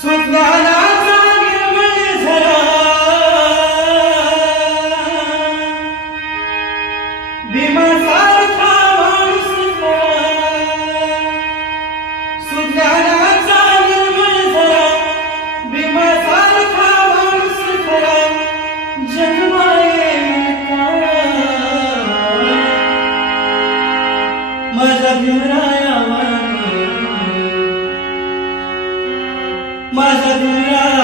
सुज्ञानाचा निर्मळ झरा भीमासारखा माणूस खरा सुज्ञानाचा निर्मळ झरा भीमासारखा माणूस खरा जन्मायेला माझा भीमराया माझा भीमराया